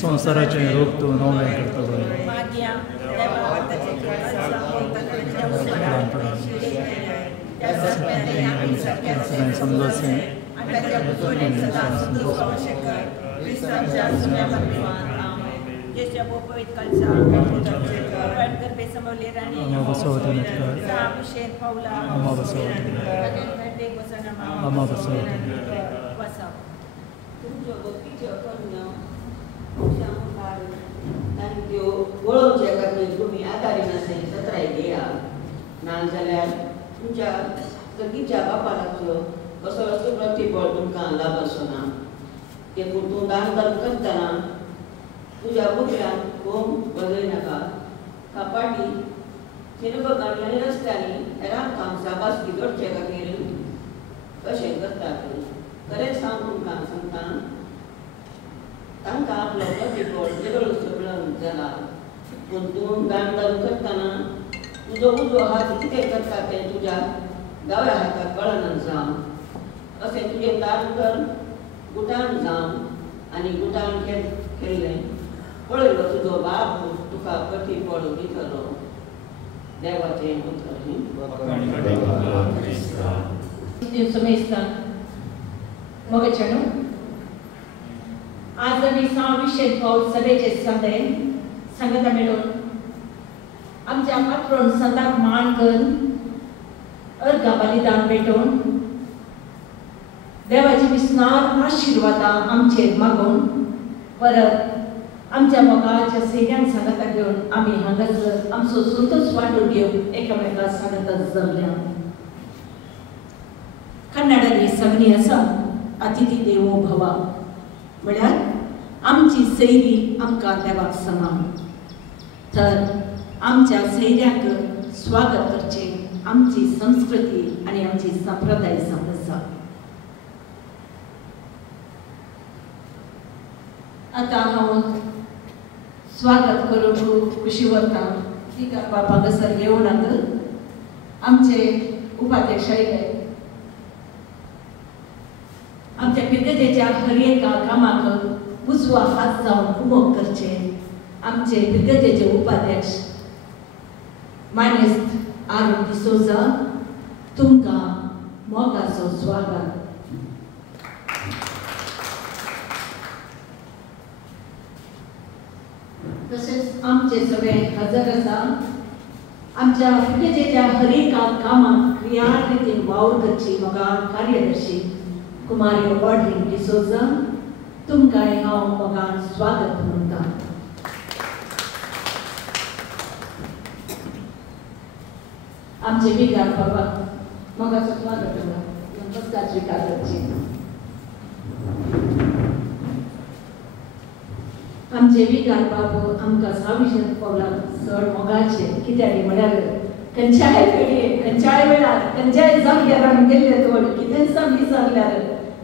संसाराचे रूप तू नवे करतलो समजोसे तुम्ही आदारी नसेल सतराय घेया ना जाल्यार तुमच्या सगळीच्या बापालाचो कसो असो प्रतिफळ तुमकां लाभसो ना देखून तूं दान धर्म करतना तुज्या बुकऱ्यांक कोम बदयनाका कापाटी सिनेमांनी आनी रस्त्यांनी हेरांक काम शाबासकी करचे खातीर कशें करतात खरेंच हांव तुमकां सांगता तांकां आपलो प्रतिफळ देगळूच सगळं जाला पूण तूं दान धर्म करतना तुजो उजो हात कितें करता तें तुज्या दाव्या हाताक कळना जावं अशें तुजें दान कर गुटान जावं आनी गुटान खेळ्ळें पळयलो तुजो बाप तुका प्रतिफळ दितलो देवाचें उतर मोगचनो आज आमी विशेष पावल सभेचे संगता मेळून आमच्या पात्रोन संताक मान करून अर्घा बलिदान भेटून देवाची विस्नार आशिर्वादां आमचेर मागून परत आमच्या मोगाच्या सेव्यांक सांगता घेवन आमी हांगासर आमचो संतोष वांटून घेवन एकामेकाक सांगता जमल्या कन्नडांत सगळी आसा अतिथी देवो भव म्हळ्यार आमची सैरी आमकां देवाक समान तर आमच्या सैऱ्याक स्वागत करचे आमची संस्कृती आनी आमची संप्रदाय जावन आसा आतां हांव स्वागत करून खुशी व्हरता ती करपाक हांगासर येवनात आमचे उपाध्यक्ष आयले आमच्या पिर्गजेच्या हर एका कामाक उजवा हात जावन उमो करचे आमचे पिर्गजेचे उपाध्यक्ष मानेस्त आरुण डिसोजा तुमकां मोगाचो स्वागत तशेंच आमचे सगळे हजर आसा आमच्या पिर्गजेच्या हर एका कामाक क्रियाळ रितीन वावर करची मोगा कार्यदर्शी कुमारी ऑड्रिन डिसोजा तुमकां हांव मोगान स्वागत म्हणटा आमचे विकार बाबा मोगाचो स्वागत करता नमस्कार स्वीकार करची आमचे विकार बाबू आमकां 26 पावलां चड मोगाचे कित्याक म्हळ्यार खंयच्याय वेळी खंयच्याय वेळार खंयच्याय जाग्यार आमी गेल्ले तोड कितें सांग विसरल्यार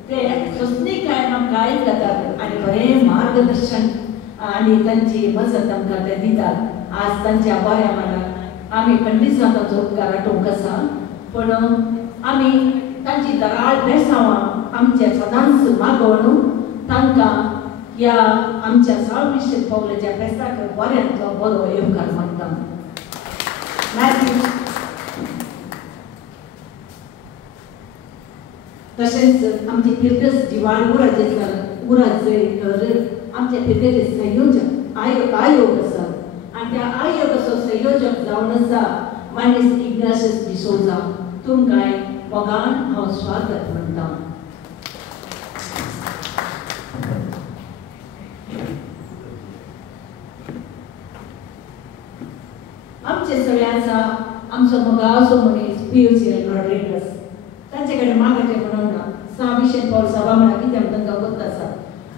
ते सोंसणीकाय आमकां आयकतात आनी बरें मार्गदर्शन आनी तांची मजत आमकां ते दितात आज तांच्या बऱ्या मनाक आमी खंडिसांचो उपकार आठोवंक आसा पूण आमी तांची दराळ बेसांवां आमचे सदांच मागोवन तांकां ह्या आमच्या 26 पावलाच्या फेस्ताक बऱ्यांतलो बरो येवकार मागता तशेंच आमचे पिर्गज दिवाळ उराजे आमचे पिर्गजे संयोजक आयोग आसा आनी त्या आयोगाचो संयोजक जावन आसा मानेस इग्नाशियस डिसोजा तुमकां मोगान हांव स्वागत म्हणटा आमचे सगळे आसा आमचो गांवचो मनीस PUCL रॉड्रिगस तांचे कडेन मागचे म्हणून ना साबिशेन पॉल सभा म्हणा कितें तांकां वत आसा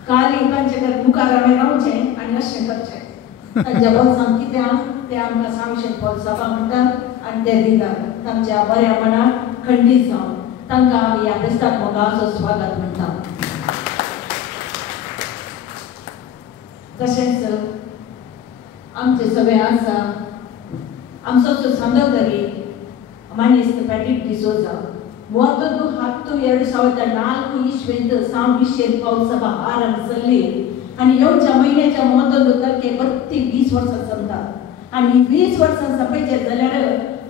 खाली तांचे कडेन मुखार हांवें रावचें आनी अशें करचें तांच्या बोल्सांत कितें आहा तें आमकां साबिशेन पॉल सभा म्हणटात आनी ते दितात तांच्या बऱ्या मनान खंडीत जावन तांकां आमी ह्या फेस्ताक मोगाचो स्वागत म्हणटात. तशेंच आमचे सगळे आसा आमचो संदकरी ಮನಸ್ಸು ಪ್ಯಾಟ್ರಿಕ್ ಡಿಸೋಜಾ 31/10/2004 ಇಸ್ವಿಯಿಂದ ಸಾಂಬಿಷನ್ ಪೌಲ್ ಸಭಾ ಆರಂಭಿಸಲಿ आणि येवच्या महिन्याच्या 31 तारखेक प्रत्येक 20 वर्सां चलता आणि 20 वर्सां सपयचे जाल्यार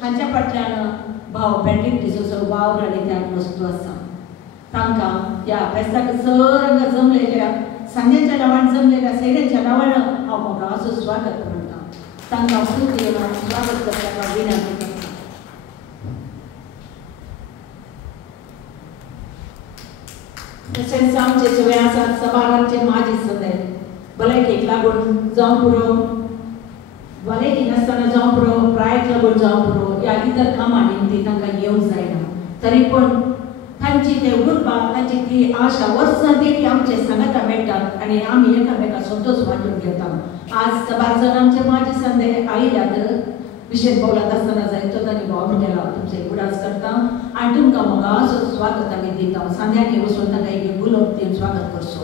हांच्या फाटल्यान भाव पॅट्रिक डिसोजा वावर आनी त्या वस्तू आसा तांकां ह्या फेस्ताक सर्ग जमलेल्या सांजेच्या नांवान जमलेल्या सैऱ्यांच्या नांवान हांव मोगाचो स्वागत म्हणटा तांकां खूब स्वागत करता विनंती करता. तशेंच आमचे सगळे आसात सभागांचे माजी सदस्य भलायकेक लागून जावं पुरो भलायकी नासतना जावं पुरो प्रायक लागून जावं पुरो ह्या इतर कामां निमती तांकां येवंक जायना तरी पूण तांची ते उर्बा तांची ती आशा वर्सां तेटी आमचे सांगाता मेळटात आनी आमी एकामेकां संतोश वांटून घेता. आज सभाजन आमचे माजी सदस्य आयल्यात विशेष बोलात आसतना जायतो तांणी भाव म्हणलेलो तुमचे उडास करता आनी तुमकां मोगाचो स्वागत आमी दिता. सांग्यांनी वचून तांकां एक गुलाब दिवन स्वागत करचो.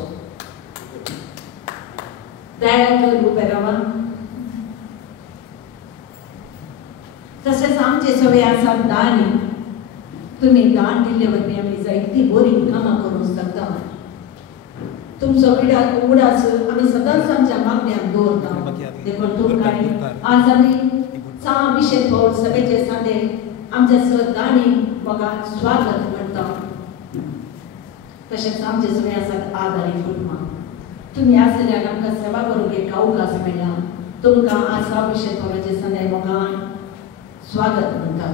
दयाकर उबे रावा. तशेंच आमचे सगळे आसात दानी तुमी दान दिल्ले वरवीं आमी जायती बरी कामां करूंक शकता. तुमचो उडास आमी सदांच आमच्या मागण्यांक दवरता देखून तुमकां आज आमी विशेष पौल सभेचे सांदे आमच्या सदांनी मोगान स्वागत म्हणटा. तशेंच आमचे सगळे आसात आदारी कुटुंबां तुमी आसल्यार आमकां सेवा करूंक एक अवकाश मेळ्ळा तुमकां आज विशेष पौलाचे सांदे मोगान स्वागत म्हणटा.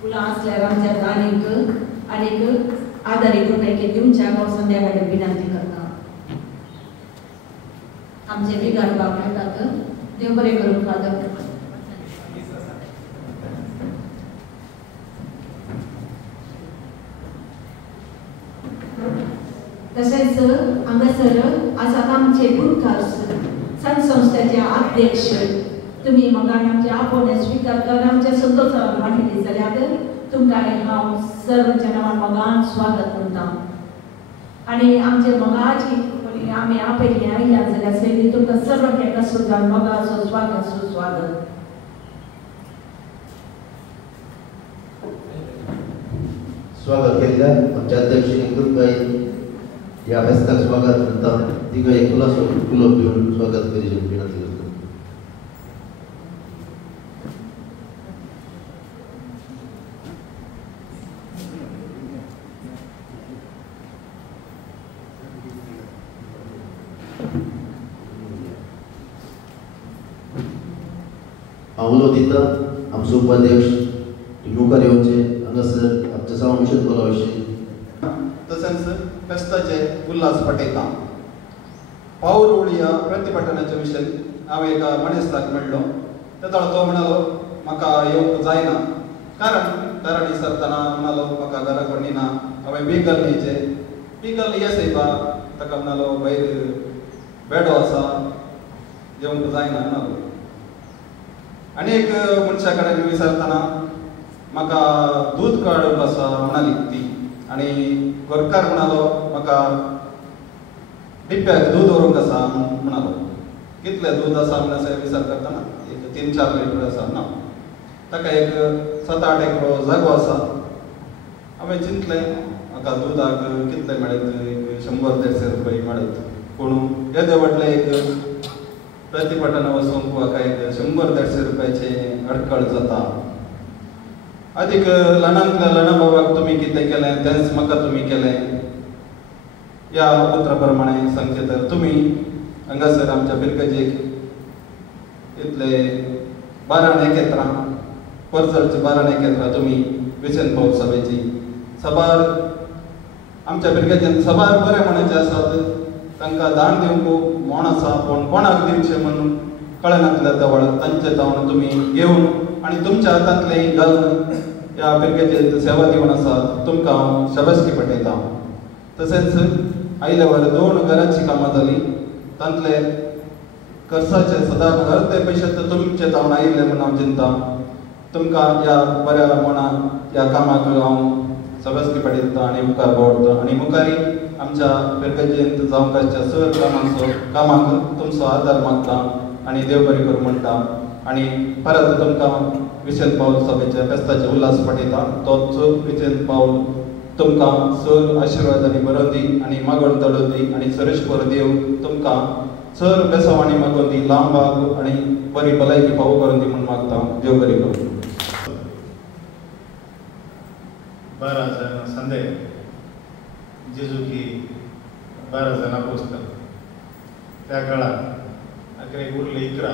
फुलां आसल्यार आमच्या दानीक आनीक आदारी कुटुंबाक दिवच्या हांव संध्या कडेन विनंती करता. आमचे बिगार बाब म्हणटात देव बरें करूं फादर. तशेंच हांगासर आसात आमचे गुणकार संत संस्थेचे अध्यक्ष तुमी म्हाका आमचे आपोवणे स्विकार कर आमच्या संतोशान वांटली जाल्यार तुमकां हांव सर्वांच्या नांवान मोगान स्वागत म्हणटा. आनी आमचे मोगाची आमी आपयली आयल्या जाल्यार सैली तुमकां सर्वांक एका सुद्दां मोगाचो स्वागत सुस्वागत. स्वागत केल्ल्या आमच्या अध्यक्षांनी तुमकां ह्या फेस्ताक स्वागत करता तिका एक खुलासो कुलोब दिवन स्वागत करची विनंती करता. हांव उलो दिता आमचो उपाध्यक्ष मुखार येवचे हांगासर आमच्या सामिशेन पौला विशीं तशेंच फेस्ताचे उल्हास पटयता. पाऊल उडिया प्रतिभटनाच्या विशयी हांव एका मणिसताक मेळ्ळो तेदो तो म्हणालो म्हाका येवंक जायना कारण सरतना म्हणालो म्हाका घरा कोणी ना हांवें बिगल न्हयचे बिगल येस येता ताका म्हणालो भायर बेडो आसा येवंक जायना म्हणालो. आनी एक मनशा कडेन विचारतना म्हाका दूद काडूंक आसा म्हणाली ती आनी गोरकार म्हणालो म्हाका डिप्प्याक दूद व्हरूंक आसा म्हणालो. कितलें दूद आसा म्हण अशें विचार करतना एक 3-4 लिटर आसा ना ताका एक 7-8 एकरो जागो आसा. हांवें चिंतलें म्हाका दुदाक कितले मेळत एक 100-150 रुपया मेळत पूण येदे व्हडले एक प्रतिभटना वचूंक म्हाका एक 100-150 रुपयाचे अडखळ जाता. अदीक ल्हानांतल्या ल्हाना बाबाक तुमी कितें केलें तेंच म्हाका तुमी केलें ह्या उतरा प्रमाणे सांगचे तर तुमी हांगासर आमच्या पिरकजेक इतले 12 नखेत्रां परजळची 12 नखेत्रां तुमी विशेष पौल सभेची सभार आमच्या पिरकजेन सभार बरे मनाचे आसात तांकां दान दिवंक मोण आसा पूण कोणाक दिवचें म्हणून कळनातल्या जवळ तांचे जावन तुम्ही घेवन आणि तुमच्या हातांतले घालून ह्या पिरकेचे सेवा दिवन आसात तुमकां हांव शाबासकी पटयतां. तशेंच आयल्यावर 2 घरांची कामां जाली. तांतले खर्चाचे सदां अर्धे पयशे तर तुमचे जावन आयिल्ले म्हूण हांव चिंतां. तुमकां ह्या बऱ्या मनान ह्या कामाक हांव शाबासकी पटयतां आनी मुखार पावता आनी मुखारी आमच्या पिरकेजेंत जावंक आसच्या सर कामाक तुमचो आदार मागता आनी देव बरें करूं म्हणटा आनी परत तुमकां विशेल पावल सभेच्या फेस्ताचे उल्हास पटयता. तोच विशेल पावल तुमकां सर आशिर्वाद आनी बरो दी आनी मागण दडो दी आनी सरेश्वर देव तुमकां सर बेसावाणी मागून दी लांबाग आनी बरी भलायकी पावो करून दी म्हूण मागता. देव बरें करूं. 12 जण संदेह जेजू की 12 जण अपोस्तल त्या काळात अकरे उरले 11.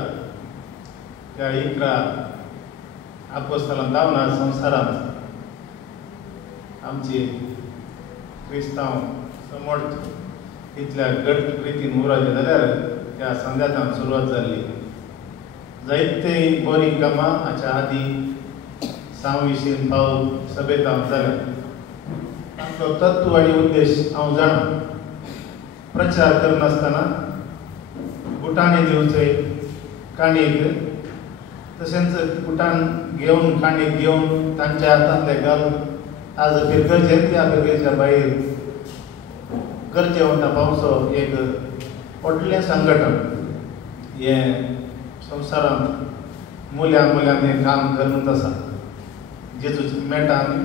त्या 11 अपोस्तलां धांवना संवसारांत आमची क्रिस्तांव समोर इतल्या गट रितीन उरले जाल्यार त्या संध्यातान सुरवात जाल्ली. जायते बरी कामां हाच्या आदी 6 पावल सभेत हांव जालें. तांचो तत्व आनी उद्देश हांव जाणा. प्रचार करनासतना गुटांनी दिवचें काणयेक तशेंच गुटान घेवन काणयेक घेवन तांच्या हातांतले घालून आज पिरगजेंत त्या पिरगेच्या भायर गरजेवंत पावसो एक व्हडलें संघटन हें संवसारांत मुल्यान हें काम करूंक आसा. जेजूच्या मेटांनी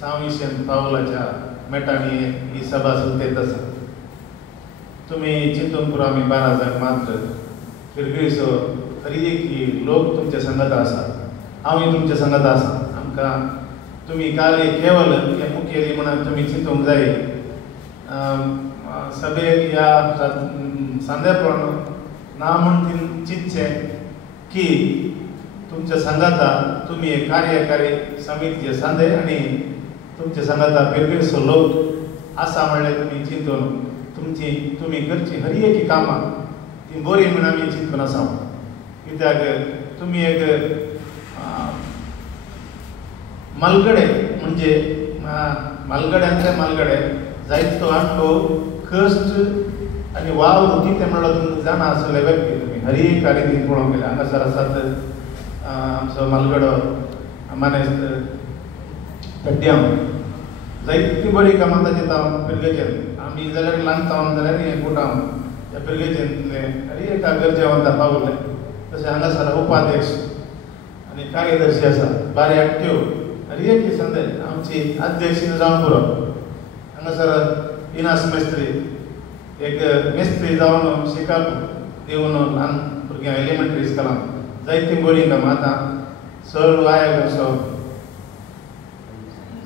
6 पावलाच्या मेटांनी ही सभा सुटयत आसा. तुमी चिंतून पळोवया आमी 12 जण मात्र पिरगेचो खरी एक लोक तुमच्या संगत आसा. हांवूय तुमच्या संगत आसा. आमकां तुमी काल एक केवल हे मुखेली म्हणून तुमी चिंतूंक जाय. सभेक ह्या सांदेपण ना म्हूण चिंतचें की तुमच्या संगता तुमी एक कार्यकारी समितीचे सांदे आनी तुमच्या संगता पिरगेचो लोक आसा म्हणल्यार तुमी चिंतून तुमी करची हर एक कामां ती बरी म्हूण आमी चिंतून आसा. कित्याक तुमी एक मालगडे म्हणजे मालगड्यांतले मालगडे जायतो अणभव कश्ट आनी वाव कितें म्हणल्यार तुमकां जाणा आसले व्यक्ती तुमी हर एक रितीन पळोवंक गेले. हांगासर आसात आमचो मालगडो मानेस्त पेड्ड्याम जायती बरी कामां ताचेर हांव पिरगेचेंत आमी जाल्यार ल्हान जाल्यार हें गुटांव त्या पिरगेचेंतले हर एका गरजेवंता पावले. तशें हांगासर उपाध्यक्ष आनी कार्यदर्शी आसा बरे एक्टीव हर एक संदेश आमची अध्यक्षीन जावन पुरो. हांगासर इनास मेस्त्री एक मेस्त्री जावन शिकप दिवन ल्हान भुरग्यांक एलिमेंटरी स्कुलांत जायती बरी कामां आतां सर वायक असो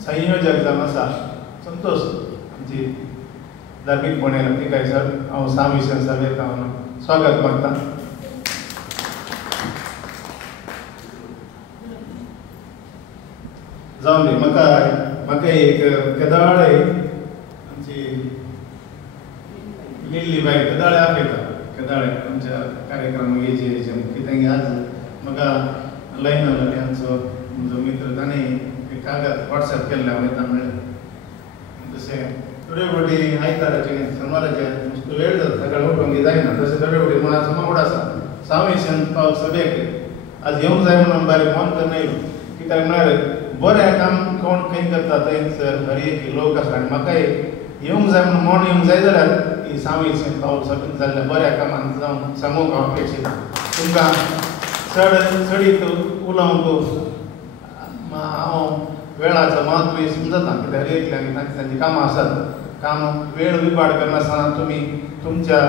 संयोजक जावन आसा संतोष आमची धार्मीकपणे तिकाय सर हांव 6 सभेक हांव स्वागत मागता. जावन दी म्हाका एक केदाळे आमची लिल्ली बाय केदाळे आपयता. केदाळे आमच्या कार्यक्रमाक येचे कित्याक आज म्हाका लायन आमचो म्हजो मित्र ताणें एक कागद वॉट्सॅप केल्ले हांव येता म्हणल्यार तशें थोडे फावटी आयताराचे शेनवाराचे वेळ जाता सकाळीं उठोवंक जायना. तशें थोडे फावटी मनाचो मावड आसा 6 पावल सभेक आज येवंक जाय म्हणून बारीक फोन करून येयलो. कित्याक म्हळ्यार बरें काम कोण खंय करता थंयसर हर एक लोक आसा आनी म्हाकाय येवंक जाय म्हणून मन येवंक जाय जाल्यार ही 6 पावल सभेक जाल्ल्या बऱ्या कामान जावन सांगूंक हांव अपेक्षीत. तुमकां चडीत उलोवंक हांव वेळाचो महत्व समजता. कित्याक हर एकल्याक तांची कामां आसात. काम वेळ विपाड करनासतना तुमी तुमच्या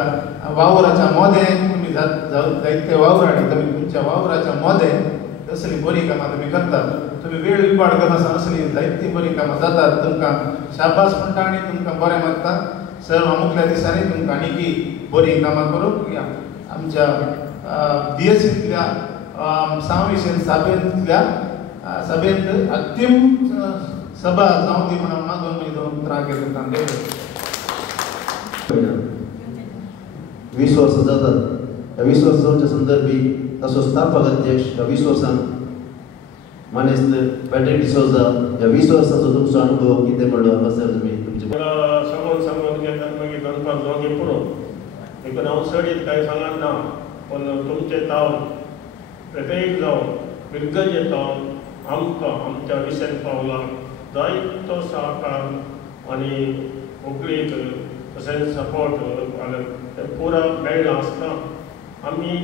वावराच्या मोदें तुमी जायते वावर आनी तुमी तुमच्या वावराच्या मोदें असली बरी कामां तुमी करतात. तुमी वेळ विपाड करनासतना असली जायती बरी कामां जातात. तुमकां शाबास म्हणटा आनी तुमकां बरें मागता. सर अमुकल्या दिसांनी तुमकां आनीकी बरी कामां करूंक आमच्या बीएससींतल्या 6 सभेंत अंतीम सभा जावं दी म्हणून मागून मी 2 उतरां केली. 20 वर्सां जातात ह्या 20 वर्सांच्या संदर्भी तसो स्थापक अध्यक्ष ह्या 20 वर्सांक मानेस्त पॅट्रिक डिसोजा ह्या 20 वर्सांचो तुमचो अनुभव कितें म्हणलो हांगासर तुमी तुमचे सांगून घेतात मागीर दनपार दोगे पुरो देखून हांव चडीत कांय सांगना ना पूण तुमचे ताव प्रत्येक जावन विरगंजे तावन आमकां आमच्या विशेन पावलाक जायतो सहकार आनी ओगळीक तशेंच सपोर्ट पुरा मेळ्ळा आसता आमी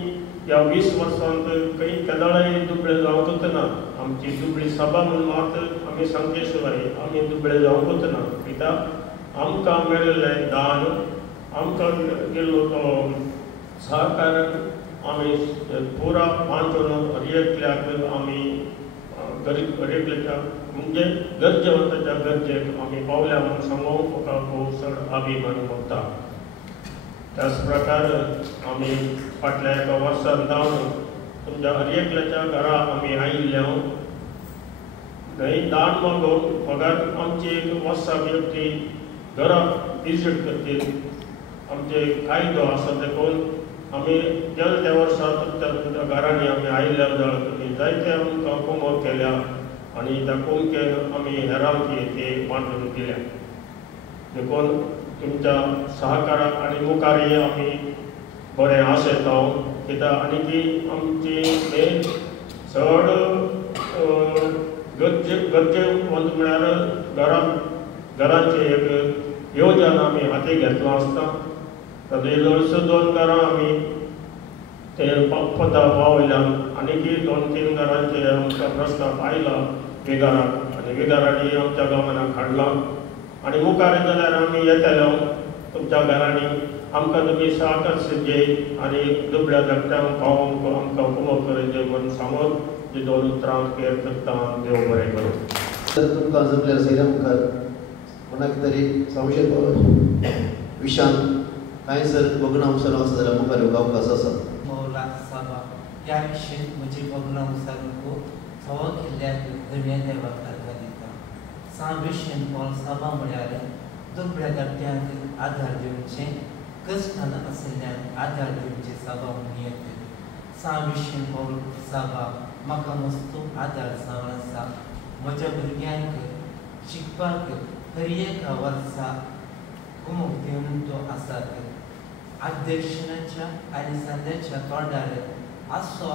ह्या 20 वर्सांत खंय केदाळय दुबळे जावंकूच ना आमची दुबळी सभा म्हणून मात आमी संकेश्वराय आमी दुबळे जावंकूच ना कित्याक आमकां मेळिल्लें दान आमकां गेल्लो तो सहकार आमी पुरा बांदून हरएकल्याक आमी गरीबल्याच्या म्हणजे गरजेवंताच्या गरजेक आमी पावल्या म्हणून सांगूंक म्हाका खूब चड अभिमान भोगता. त्याच प्रकार आमी फाटल्या एका वर्सान जावन तुमच्या हरएकल्याच्या घरा आमी आयिल्ले थंय दान मागून पगार आमची एक वर्साक ती घरा विजीट करतील आमचे कायदो आसा देखून आमी गेल्या त्या वर्सा तुमच्या घरांनी आमी आयिल्ल्या जाण जायते आमकां कुंभ केल्या आनी त्या कुंभकेन आमी हेरांकी ती बांदून दिल्या देखून तुमच्या सहकाराक आनी मुखारय आमी बरें आशेता कित्याक आनी आमची मेन चड गरजेवंत म्हळ्यार घरांचे एक येवजण आमी हाती घेतलो आसता तातूंत चडशे 2 घरां आमी ते पदा पावयल्यान आनी 2-3 घरांचे आमकां प्रस्ताव आयला विगाराक आनी विगारांनी आमच्या गांवांत हाडला आनी मुखार जाल्यार आमी येतले तुमच्या घरांनी आमकां तुमी सहकार दिजे आनी दुबळ्या धाकट्यांक पावोवंक आमकां कुंभ करचे म्हणून सांगून जी 2 उतरां पेर करता देव बरें करूं. तुमकां जमल्यार सैरा मुखार कोणाक तरी संशय विशांत कांयसर भोगना उसरो आसा जाल्यार मुखार येवपाक अवकाश आसा. मौला सभा ह्या विशयी म्हजी भोगना उसरो सवा केल्ल्याक धन्यदेवाक अर्घ दिता. विशयी पॉल सभा म्हळ्यार दुबळ्या धाकट्यांक आदार दिवचे कश्टान आशिल्ल्यांक आदार दिवची सभा म्हणून येता. विशयी पॉल सभा म्हाका मस्तो आदार जावन आसा. म्हज्या भुरग्यांक शिकपाक हर एका वर्सा कुमक दिवन तो आसात. अध्यक्षाच्या आनी सद्याच्या तोंडार हांसो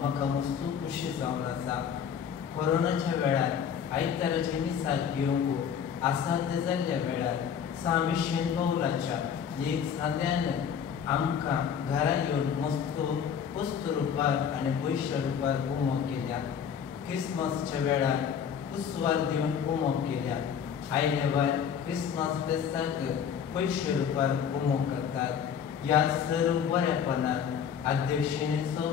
म्हाका मस्तो खुशी जावन आसा. कोरोनाच्या वेळार आयताराचे मिसाल घेवंक आसाध्य जाल्ल्या वेळार 6 पौलाच्या एक सांद्यान आमकां घरा येवन मस्तो वस्तू रुपार आनी पयशे रुपार कुमक केल्या. क्रिसमसच्या वेळार उसवार दिवन कुमक केल्या. आयल्या भायर क्रिसमस फेस्ताक पयशे रुपार कुमक करतात. ह्या सर्व बऱ्यापणान अध्यक्षिणेचो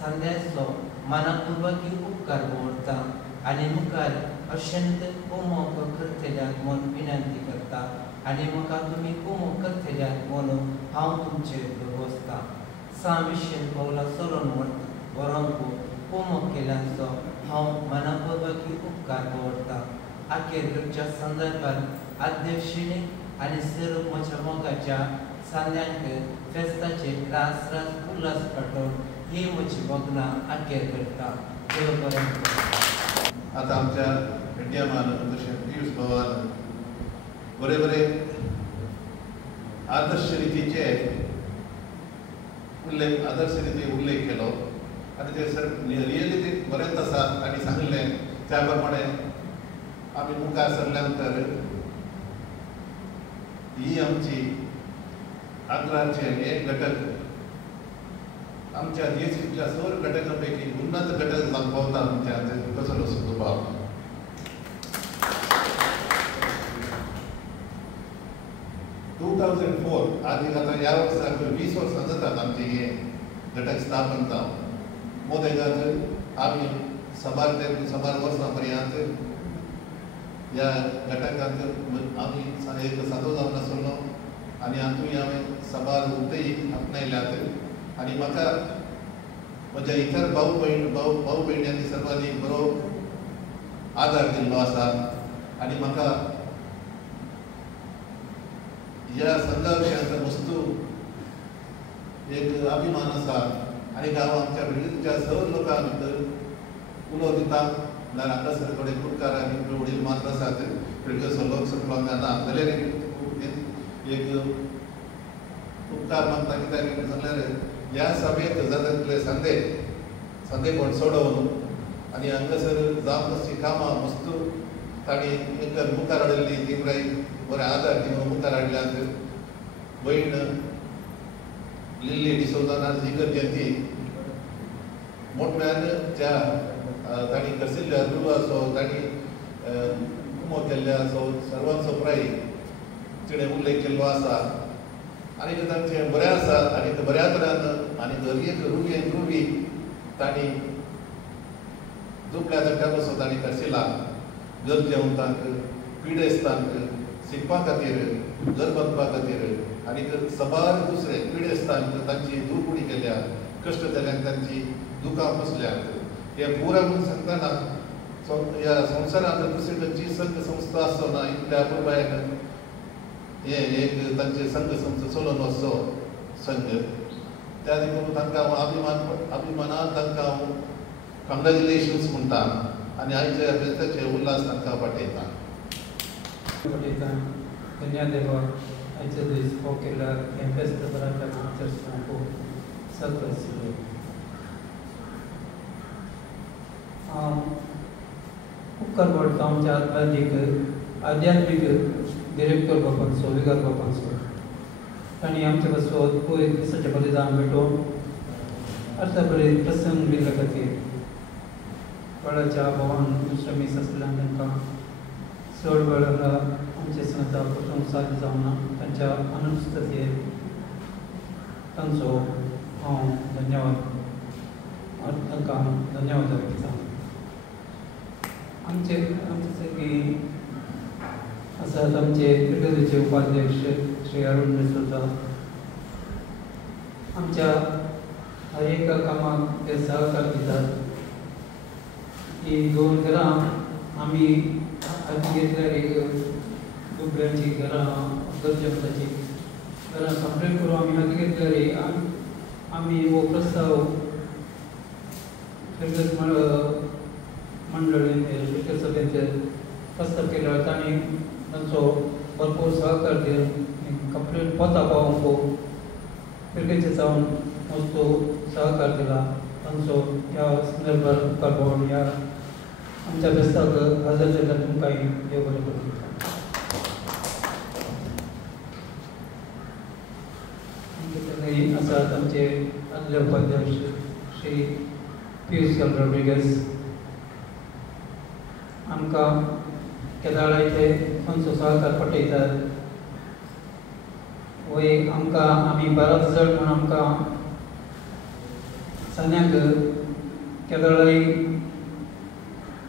सांद्याचो मनापूर्वकी उपकार दवरता आनी मुखार अशेंत कुमक करतल्याक म्हूण विनंती करता आनी म्हाका तुमी कुमक करतल्याक म्हणून हांव तुमचेर दवरता. 6 पौला चलोन व्हरोंक कुमक केल्ल्याचो हांव मनापूर्वकी उपकार दवरता. अखेरच्या संदर्भात अध्यक्षिणीक आनी सर्व म्हज्या मोगाच्या सांद्यांक फेस्ताचे रास उल्हास पाठोवन ही म्हजी भोगना अखेर करता. देव बरें करूं. आता आमच्या इंडियामान जशें पियूष भवान बरे आदर्श रितीचे उल्लेख केलो आनी ते सर रियली ते बरेंच आसा. तांणी सांगलें त्या प्रमाणे आमी मुखार सरल्या नंतर ही आमची आग्राचे एक घटक आमच्या देशाच्या सर्व घटकांपैकी उन्नत घटक जावंक पावता आमच्या कसलो सुद्दां भाव. आधी आता या वर्साक 20 वर्सां जातात आमचे हे घटक स्थापन जावन. मोदेगांत आमी समार वर्सां पर्यंत ह्या घटकांत आमी एक सादो जावन आसलो आनी हातूंय हांवें सबार उक्तेय आपणायल्यात आनी म्हाका म्हज्या इतर भाऊ भयण्यांनी सर्वांनी बरो आदार दिल्लो आसा आनी म्हाका ह्या संघर्शांत वस्तू एक अभिमान आसा आनी हांव आमच्या बिल्डिंगच्या सगळ्या लोकां भितर उलो दिता म्हळ्यार हांगासर थोडे कुडकार आनी वडील मात आसात बिल्डिंगचो लोक सकलो जाता जाल्यार एक उपकार मागता कित्याक जाल्यार ह्या सभेत जाता तितले संदे कोण सोडोवन आनी हांगासर जावन तशी कामां मस्त तांणी एक मुखार हाडिल्ली तिमराय बरे आदार दिवन मुखार हाडल्यात भयण लिल्ली डिसोजा नार्जीकर जयंती मोठ्यान ज्या तांणी करसिल्ल्या गुरू आसो तांणी कुमो केल्ले आसो सर्वांचो प्राय तिणें उल्लेख केल्लो आसा आनी तांचें बरें आसा आनी बऱ्या तरान आनी दर एक रुवी तांणी दुपल्या धक्क्या बसो तांणी करशिला घर जेवतांक पिडेस्तांक शिकपा खातीर घर बांदपा खातीर आनी सबार दुसरे पिडेस्तांक तांची दुखुणी केल्या कश्ट केल्यांक तांची दुखां बसल्यात हे पुरा म्हणून सांगतना ह्या संवसारांत दुसरी खंयची संघ संस्था आसना इतल्या पुरबायन हे एक तांचे संघ संस्था चलोवन वचचो संघ त्या देखून तांकां हांव अभिमानान तांकां हांव कॉंग्रॅच्युलेशन्स म्हणटा आनी आयच्या फेस्ताचे उल्हास तांकां पाठयता धन्यदेवा आयचे दीस हो केल्यार हें फेस्त बऱ्या आचरता खूब सत आशिल्लें हांव उपकार करता आमच्या आध्यात्मीक डिरेक्टर बापांचो विकार बापांचो तांणी आमचे बसोन पयर दिसाचें बलिदान भेटोवन अर्थ बरे प्रसंग दिल्ले खातीर बाळाच्या भावान दुसऱ्या मीस आसल्यान तांकां चड वेळ आमचे संगता कुटुंब साथ जावना तांच्या अनुपस्थितीर तांचो हांव तांकां धन्यवाद दिता आमचे सगळीं आसात आमचे प्रगतीचे उपाध्यक्ष श्री अरुण डिसोजा आमच्या हर एका कामाक ते सहकार दितात ही 2 घरां आमी आदी घेतल्यार एक दुबळ्यांची घरां गरजेची घरां कंप्लीट करून आमी आदी घेतल्यार आमी हो प्रस्ताव मंडळीन शिक्षक सभेचे प्रस्ताव केला तांणी तांचो भरपूर सहकार दिवन कंप्लीट पोता पावोवंक पिरकेचे जावन वस्तू सहकार दिला तांचो ह्या संदर्भात उपकार भोवून ह्या आमच्या फेस्ताक हजर जाल्ल्या तुमकांय देव बरें करूं आसात आमचे आदले उपाध्यक्ष श्री पियुष रॉड्रिगेज आमकां केदाळाचे तांचो सहकार पटयतात वय आमकां आमी 12 जण म्हणून आमकां सन्याक केदाळाई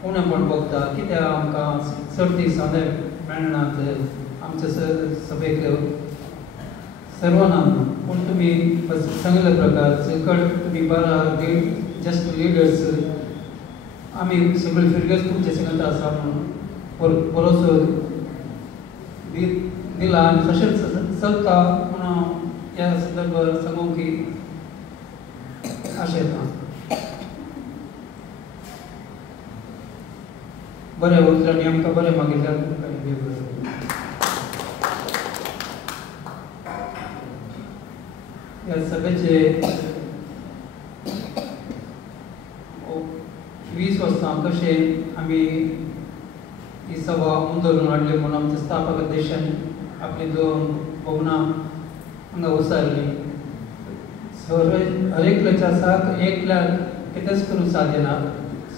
उणेपण भोगता कित्याक आमकां सर्ती सदां मेळनात आमच्या सभेक सर्वांना पूण तुमी सांगले प्रकार चड तुमी 12 जस्ट लिडर्स आमी सगळे फिरगेच तुमचे सांगता आसा म्हणून भरोसो दिला आनी तशेंच चलता म्हणून ह्या संदर्भात सांगूंक की आशेता बरें उतरांनी आमकां बरें मागिल्ल्यार तुमकां देव बरें ह्या सभेचे 20 वर्सां कशें आमी ही सभा उंदरून हाडली म्हणून आमच्या स्थापक अध्यक्षान आपली 2 भवनां हांगा उसारली हर एकल्याच्या साक एकल्याक कितेंच करूंक साध्य ना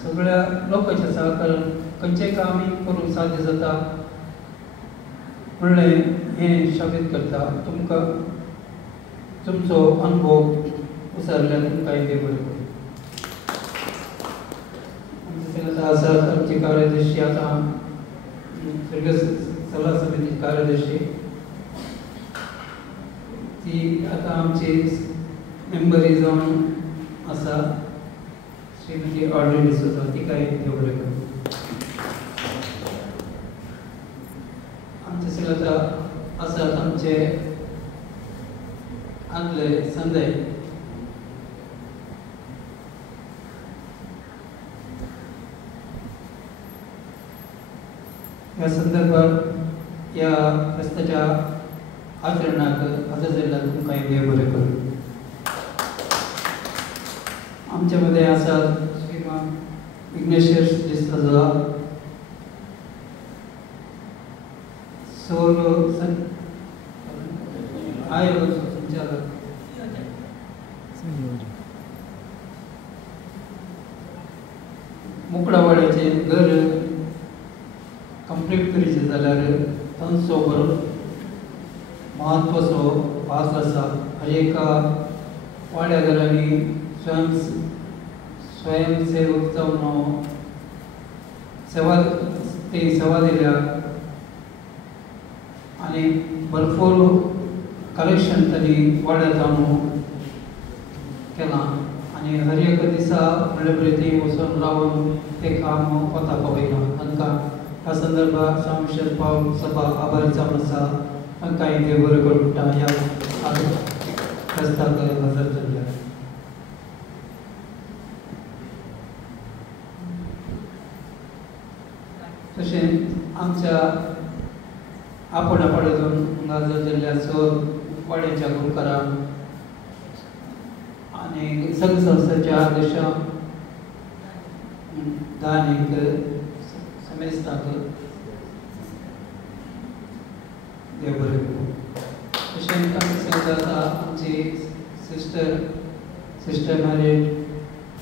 सगळ्या लोकांच्या सहकारान खंयचें कामय करूंक साध्य जाता म्हणलें हें शाबीत करता तुमकां तुमचो अनुभव उसारल्यार तुमकांय देव बरें करूं आसात आमची कार्यदर्शी आतां सल्ला समिती कार्यदर्शी ती आतां आमची मेंबरी जावन आसा श्रीमती अरुण डिसोजा तिकाय देव बरें करूं आमचे सगळे आसात आमचे आदले संजय या संदर्भात या फेस्ताच्या आचरणाक हजर जाल्ल्या तुमकां देव बरें करूं. आमच्या मध्ये आसात श्रीमान इग्नेशियस डिसोजा, सौर आयोग संचालक, मुकडावाड्याचे घर कंप्लीट करीचे जाल्यार तांचो बरो महत्वाचो भाग आसा. हर एका वाड्या घरांनी स्वयंसेवक जावन सेवा दिल्या आणि भरपूर कलेक्शन तरी वाड्यात हांव केलां आणि हर एक दिसा म्हणले बरें थंय वचून रावन तें काम कोता पळयलां. तांकां ह्या संदर्भात स्वामी पावल सभा आभारी जावन आसा. तांकांय देव बरें करूं म्हणटा ह्या फेस्ताक हजर जाल्ल्या. तशेंच आमच्या आपोडापाड्यातून हजर जाल्ल्या सर वाड्याच्या गोरकारांक आणि संघ संस्थेच्या अध्यक्षांक दानीक समेस्ताक देव बरें करूं. तशेंच आमचे जाता आमची सिस्टर मॅरेज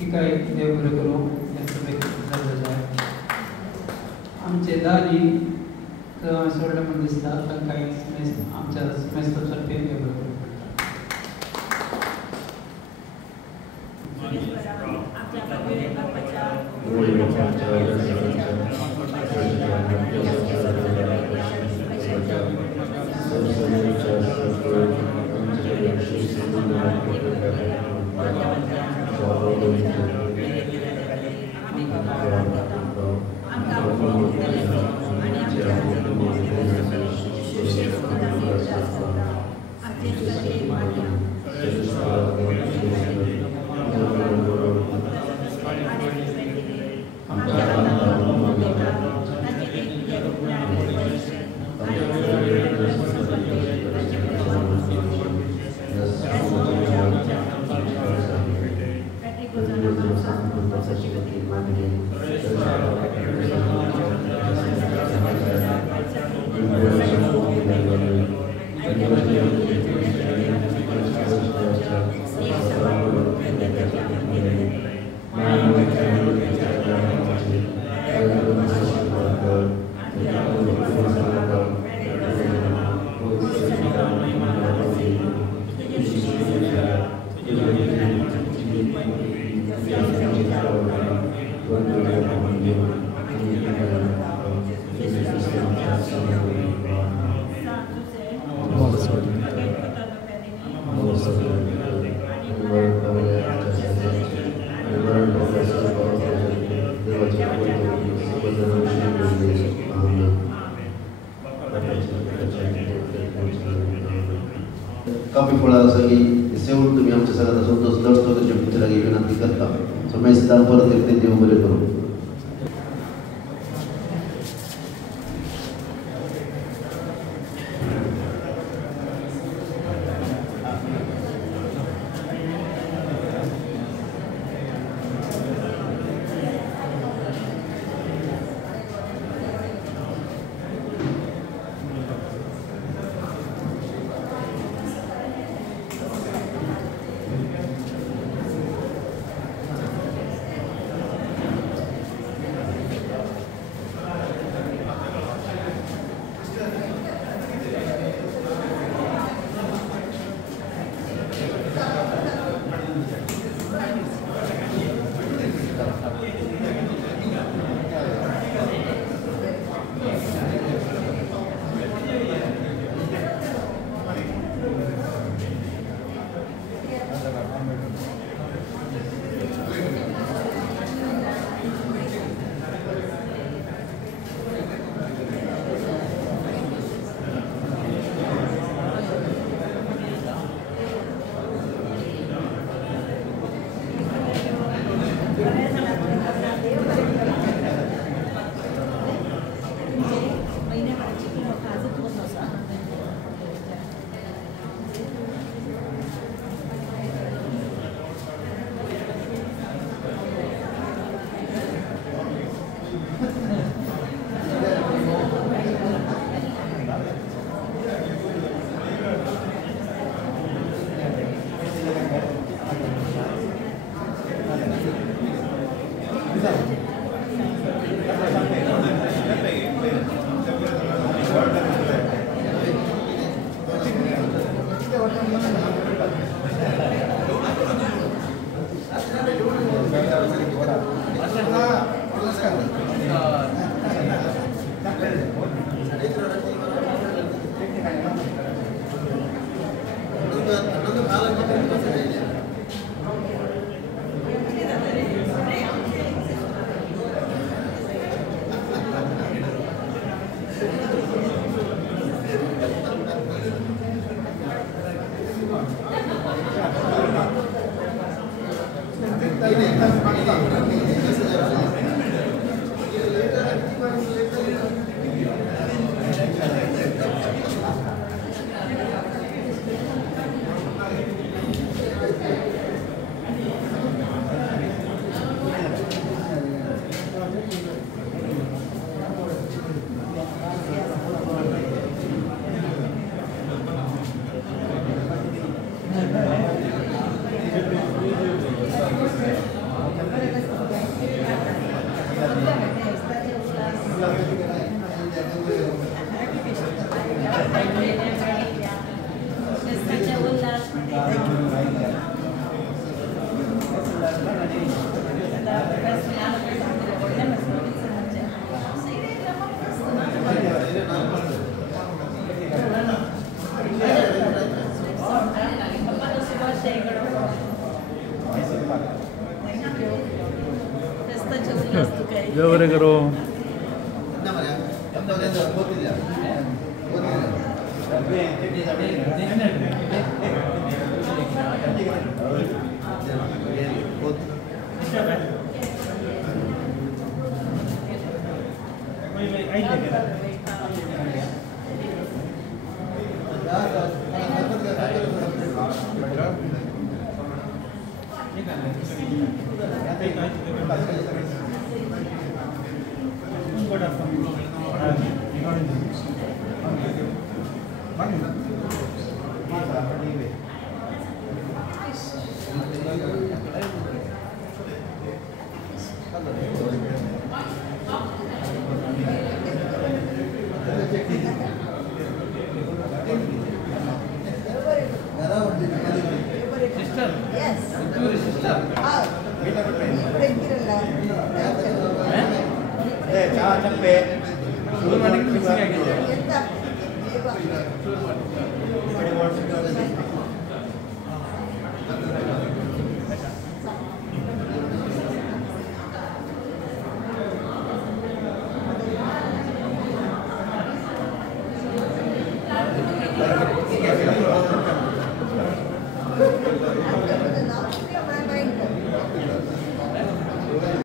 तिकाय देव बरें करूं. ह्या सभेक हजर जाय. आमचे दानी हांवें सोडले म्हण दिसता. तांकांय आमच्या समेस्ता तर्फे देव बरें करूं. काफी फळां आसा की सेवून तुमी आमच्या सगळ्यांना संतोष दर्शतो तुमच्या पुत्राची विनंती करता. सो मेस्तान परत एकदा देव बरें करूं. ದೇವರಿಗರು